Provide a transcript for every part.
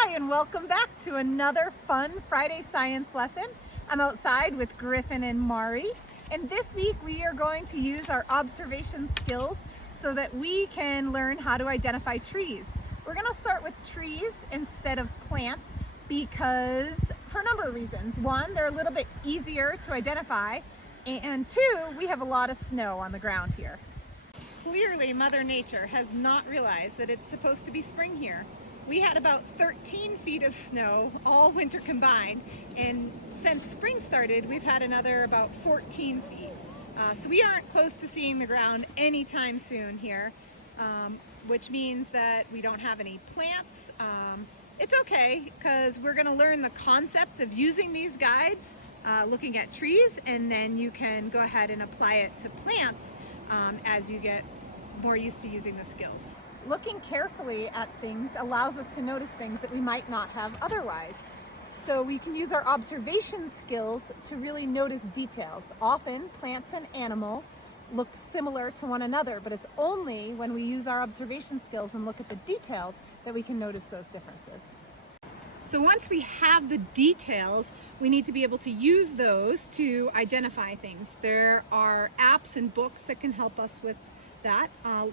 Hi, and welcome back to another fun Friday science lesson. I'm outside with Griffin and Mari, and this week we are going to use our observation skills so that we can learn how to identify trees. We're going to start with trees instead of plants because for a number of reasons. One, they're a little bit easier to identify, and two, we have a lot of snow on the ground here. Clearly, Mother Nature has not realized that it's supposed to be spring here. We had about 13 feet of snow all winter combined, and since spring started, we've had another about 14 feet. So we aren't close to seeing the ground anytime soon here, which means that we don't have any plants. It's okay, because we're going to learn the concept of using these guides, looking at trees, and then you can go ahead and apply it to plants as you get more used to using the skills. Looking carefully at things allows us to notice things that we might not have otherwise. So we can use our observation skills to really notice details. Often plants and animals look similar to one another, but it's only when we use our observation skills and look at the details that we can notice those differences. So once we have the details, we need to be able to use those to identify things. There are apps and books that can help us with that.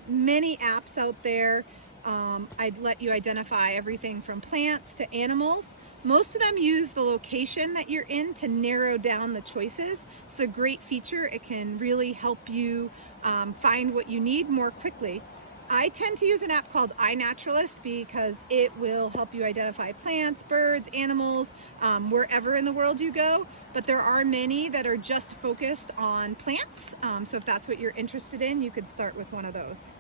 Many apps out there, I'd let you identify everything from plants to animals. Most of them use the location that you're in to narrow down the choices. It's a great feature. It can really help you find what you need more quickly. I tend to use an app called iNaturalist because it will help you identify plants, birds, animals, wherever in the world you go. But there are many that are just focused on plants. So if that's what you're interested in, you could start with one of those.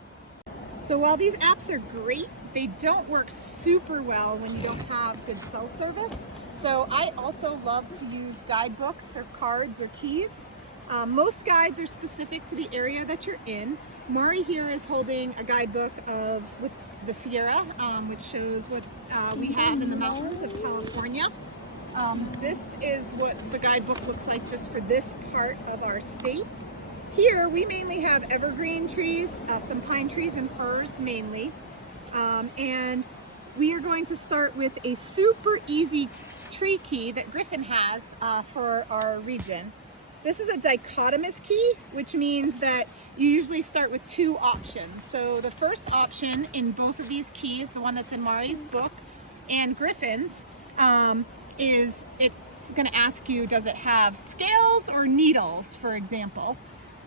So while these apps are great, they don't work super well when you don't have good cell service. So I also love to use guidebooks or cards or keys. Most guides are specific to the area that you're in. Mari here is holding a guidebook with the Sierra, which shows what we have in the mountains of California. This is what the guidebook looks like just for this part of our state. Here we mainly have evergreen trees, some pine trees and firs mainly. And we are going to start with a super easy tree key that Griffin has for our region. This is a dichotomous key, which means that you usually start with two options. So the first option in both of these keys, the one that's in Mari's book and Griffin's, is it's going to ask you, does it have scales or needles, for example?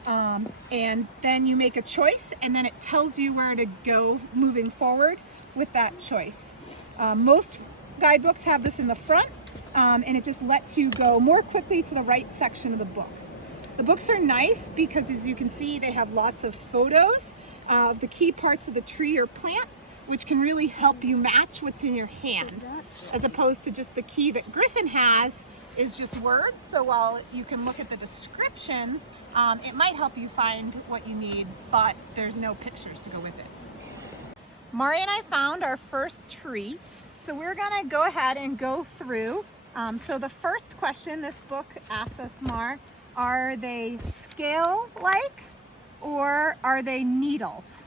And then you make a choice, and then it tells you where to go moving forward with that choice. Most guidebooks have this in the front, and it just lets you go more quickly to the right section of the book. The books are nice because, as you can see, they have lots of photos of the key parts of the tree or plant, which can really help you match what's in your hand, as opposed to just the key that Griffin has is just words. So while you can look at the descriptions, it might help you find what you need, but there's no pictures to go with it. Mari and I found our first tree, so we're gonna go ahead and go through. So the first question this book asks us, Mar, are they scale-like or are they needles?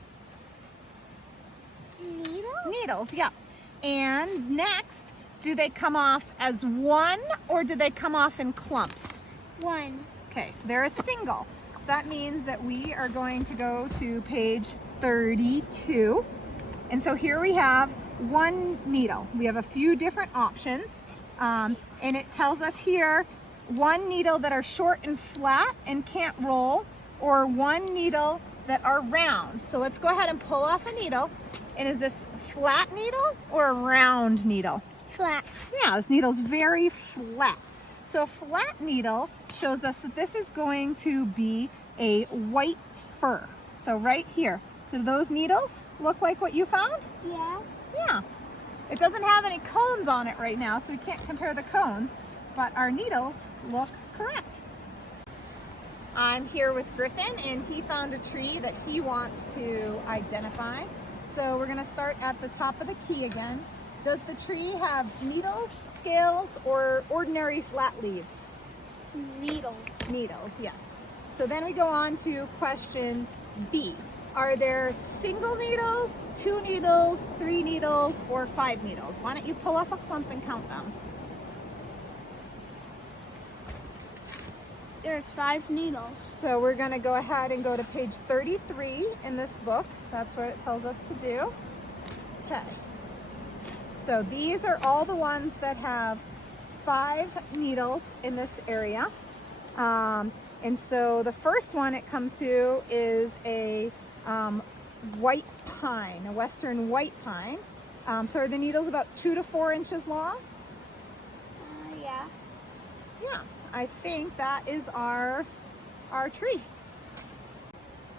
Needles? Needles, yeah. And next, do they come off as one or do they come off in clumps? One. Okay, so they're a single. So that means that we are going to go to page 32. And so here we have one needle. We have a few different options. And it tells us here one needle that are short and flat and can't roll, or one needle that are round. So let's go ahead and pull off a needle. And is this flat needle or a round needle? Flat. Yeah, this needle's very flat. So a flat needle shows us that this is going to be a white fir. So right here. So do those needles look like what you found? Yeah. Yeah. It doesn't have any cones on it right now, so we can't compare the cones, but our needles look correct. I'm here with Griffin, and he found a tree that he wants to identify. So we're gonna start at the top of the key again. Does the tree have needles, scales, or ordinary flat leaves? Needles. Needles, yes. So then we go on to question B. Are there single needles, 2 needles, 3 needles, or 5 needles? Why don't you pull off a clump and count them? There's 5 needles. So we're going to go ahead and go to page 33 in this book. That's what it tells us to do. Okay. So these are all the ones that have 5 needles in this area. And so the first one it comes to is a white pine, a western white pine. So are the needles about 2 to 4 inches long? Yeah. Yeah, I think that is our tree.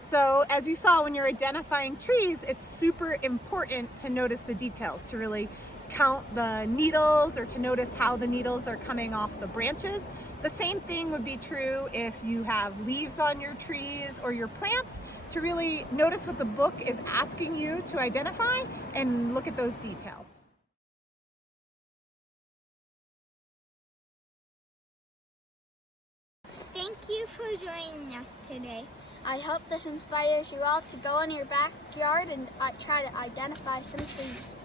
So as you saw when you're identifying trees, it's super important to notice the details, to really count the needles or to notice how the needles are coming off the branches. The same thing would be true if you have leaves on your trees or your plants, to really notice what the book is asking you to identify and look at those details. Thank you for joining us today. I hope this inspires you all to go in your backyard and try to identify some trees.